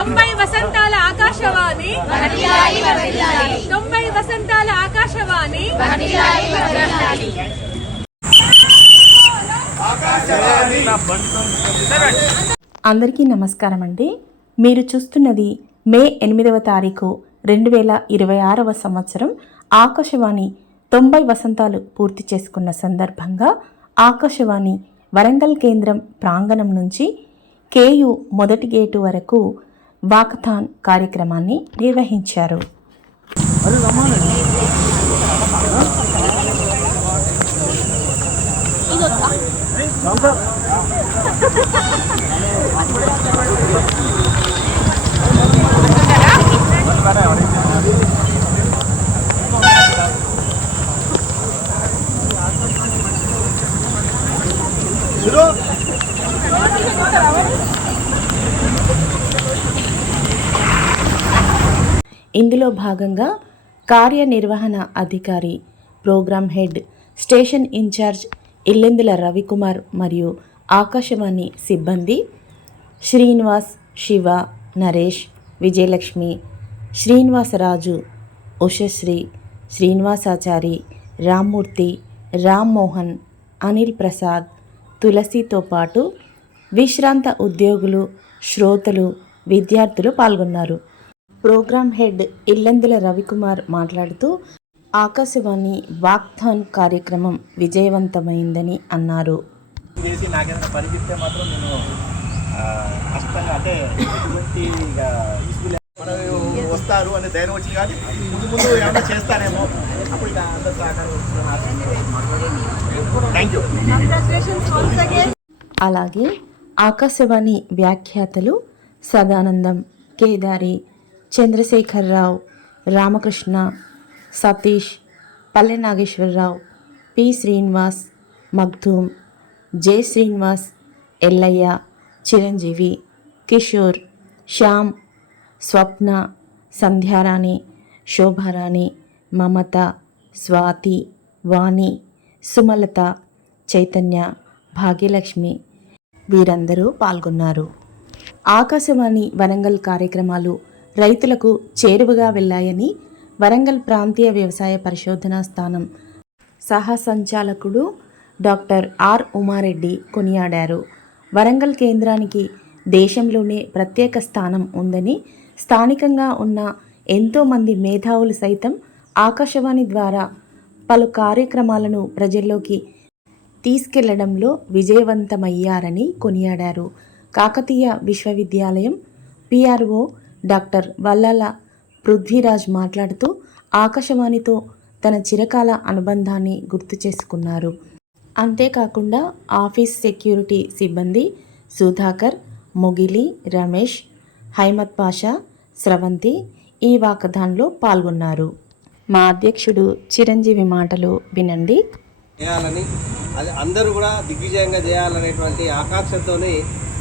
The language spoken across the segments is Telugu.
90 వసంతాల ఆకాశవాణి 90 వసంతాల ఆకాశవాణి. అందరికీ నమస్కారం అండి. మీరు చూస్తున్నది మే 8వ తారీఖు 2026వ సంవత్సరం ఆకాశవాణి 90 వసంతాలు పూర్తి చేసుకున్న సందర్భంగా ఆకాశవాణి వరంగల్ కేంద్రం ప్రాంగణం నుంచి కేయు మొదటి గేటు వరకు వాకథాన్ కార్యక్రమాన్ని నిర్వహించారు. ఇందులో భాగంగా కార్యనిర్వహణ అధికారి, programme head, station in charge Illendula Ravikumar మరియు ఆకాశవాణి సిబ్బంది శ్రీనివాస్, శివ, నరేష్, విజయలక్ష్మి, శ్రీనివాసరాజు, ఉషశ్రీ, శ్రీనివాసాచారి, రామ్మూర్తి, రామ్మోహన్, అనిల్ ప్రసాద్, తులసితో పాటు విశ్రాంత ఉద్యోగులు, శ్రోతలు, విద్యార్థులు పాల్గొన్నారు. ప్రోగ్రామ్ హెడ్ ఇల్లెందుల రవికుమార్ మాట్లాడుతూ ఆకాశవాణి వాక్థాన్ కార్యక్రమం విజయవంతమైందని అన్నారు. వస్తారు అనే ధైర్యం వచ్చింది కానీ ముందు ఏమైనా చేస్తానేమో అప్పుడు అలాగే ఆకాశవాణి వ్యాఖ్యాతలు సదానందం, కేదారి, చంద్రశేఖరరావు, రామకృష్ణ, సతీష్, పల్లె నాగేశ్వరరావు, పి శ్రీనివాస్, మగ్ధూమ్, జె శ్రీనివాస్, ఎల్లయ్య, చిరంజీవి, కిషోర్, శ్యామ్, స్వప్న, సంధ్యారాణి, శోభారాణి, మమత, స్వాతి, వాణి, సుమలత, చైతన్య, భాగ్యలక్ష్మి వీరందరూ పాల్గొన్నారు. ఆకాశవాణి వరంగల్ కార్యక్రమాలు రైతులకు చేరువగా వెళ్ళాయని వరంగల్ ప్రాంతీయ వ్యవసాయ పరిశోధనా స్థానం సహ సంచాలకుడు డాక్టర్ ఆర్ ఉమారెడ్డి కొనియాడారు. వరంగల్ కేంద్రానికి దేశంలోనే ప్రత్యేక స్థానం ఉందని, స్థానికంగా ఉన్న ఎంతోమంది మేధావులు సైతం ఆకాశవాణి ద్వారా పలు కార్యక్రమాలను ప్రజల్లోకి తీసుకెళ్లడంలో విజయవంతమయ్యారని కొనియాడారు. కాకతీయ విశ్వవిద్యాలయం పిఆర్ఓ డాక్టర్ వల్లాల పృథ్వీరాజ్ మాట్లాడుతూ ఆకాశవాణితో తన చిరకాల అనుబంధాన్ని గుర్తు చేసుకున్నారు. అంతేకాకుండా ఆఫీస్ సెక్యూరిటీ సిబ్బంది సుధాకర్, మొగిలి, రమేష్, హైమత్ పాషా, స్రవంతి ఈ వాకథాన్లో పాల్గొన్నారు. మా అధ్యక్షుడు చిరంజీవి మాటలు వినండి. చేయాలని, అది అందరూ కూడా దిగ్విజయంగా చేయాలనేటువంటి ఆకాంక్షతోనే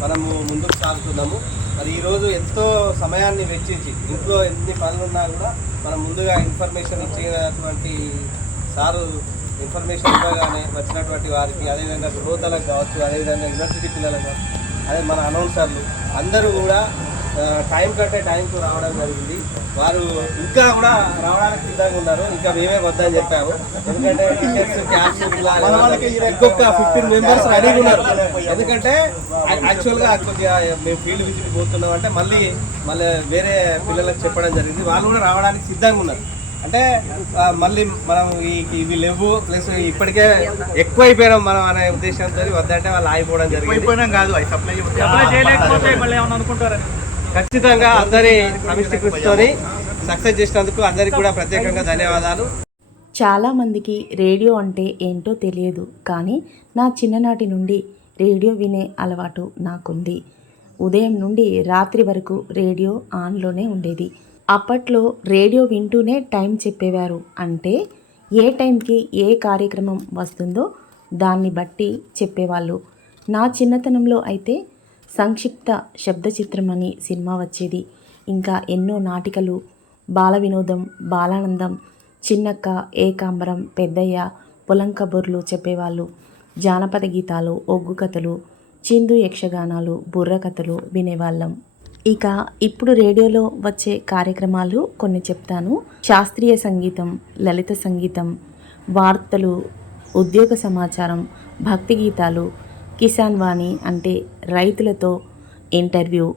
మనము ముందుకు సాగుతున్నాము. మరి ఈరోజు ఎంతో సమయాన్ని వెచ్చించి ఇంట్లో ఎన్ని పనులున్నా కూడా మనం ముందుగా ఇన్ఫర్మేషన్ ఇచ్చేటువంటి సారు ఇన్ఫర్మేషన్ ఇవ్వగానే వచ్చినటువంటి వారికి, అదేవిధంగా శ్రోతలకు కావచ్చు, అదేవిధంగా యూనివర్సిటీ పిల్లలకు కావచ్చు, అదే మన అనౌన్సర్లు అందరూ కూడా టైం కంటే టైంకు రావడం జరిగింది. వారు ఇంకా కూడా రావడానికి సిద్ధంగా ఉన్నారు. ఇంకా మేమే వద్దని చెప్పాము. ఎందుకంటే టికెట్స్, క్యాబ్స్ ఇంకొక 15 మెంబర్స్ రెడీగా ఉన్నారు. ఎందుకంటే యాక్చువల్గా కొద్దిగా మేము ఫీల్డ్ విజిట్ పోతున్నాం అంటే మళ్ళీ వేరే పిల్లలకు చెప్పడం జరిగింది. వాళ్ళు కూడా రావడానికి సిద్ధంగా ఉన్నారు. అంటే మళ్ళీ మనం ఇవి లేవు, ప్లస్ ఇప్పటికే ఎక్కువైపోయినాం మనం అనే ఉద్దేశంతో వద్దంటే వాళ్ళు ఆగిపోవడం జరిగింది. ఖచ్చితంగా అందరి సమిష్టి కృషితోని సక్సెస్ చేసినందుకు అందరికి కూడా ప్రత్యేకంగా ధన్యవాదాలు. చాలామందికి రేడియో అంటే ఏంటో తెలియదు, కానీ నా చిన్ననాటి నుండి రేడియో వినే అలవాటు నాకుంది. ఉదయం నుండి రాత్రి వరకు రేడియో ఆన్లోనే ఉండేది. అప్పట్లో రేడియో వింటూనే టైం చెప్పేవారు. అంటే ఏ టైంకి ఏ కార్యక్రమం వస్తుందో దాన్ని బట్టి చెప్పేవాళ్ళు. నా చిన్నతనంలో అయితే సంక్షిప్త శబ్ద చిత్రం అని సినిమా వచ్చేది. ఇంకా ఎన్నో నాటికలు, బాల వినోదం, బాలానందం, చిన్నక్క, ఏకాంబరం, పెద్దయ్య, పొలం కబుర్లు చెప్పేవాళ్ళు. జానపద గీతాలు, ఒగ్గు కథలు, చిందు యక్షగానాలు, బుర్ర కథలు వినేవాళ్ళం. ఇక ఇప్పుడు రేడియోలో వచ్చే కార్యక్రమాలు కొన్ని చెప్తాను. శాస్త్రీయ సంగీతం, లలిత సంగీతం, వార్తలు, ఉద్యోగ సమాచారం, భక్తి గీతాలు, కిసాన్ వాణి అంటే రైతులతో ఇంటర్వ్యూ,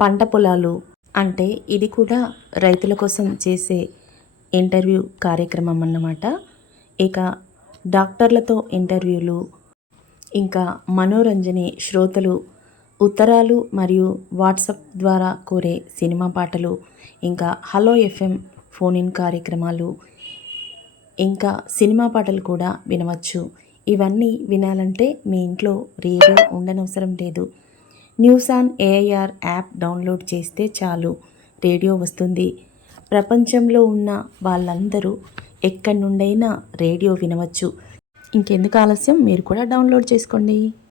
పంట పొలాలు అంటే ఇది కూడా రైతుల కోసం చేసే ఇంటర్వ్యూ కార్యక్రమం అన్నమాట. ఇక డాక్టర్లతో ఇంటర్వ్యూలు, ఇంకా మనోరంజని శ్రోతలు ఉత్తరాలు మరియు వాట్సాప్ ద్వారా కోరే సినిమా పాటలు, ఇంకా హలో ఎఫ్ఎం ఫోన్ ఇన్ కార్యక్రమాలు, ఇంకా సినిమా పాటలు కూడా వినవచ్చు. ఇవన్నీ వినాలంటే మీ ఇంట్లో రేడియో ఉండనవసరం లేదు. News on AIR app download చేస్తే చాలు, రేడియో వస్తుంది. ప్రపంచంలో ఉన్న వాళ్ళందరూ ఎక్కడి నుండైనా రేడియో వినవచ్చు. ఇంకెందుకు ఆలస్యం, మీరు కూడా డౌన్లోడ్ చేసుకోండి.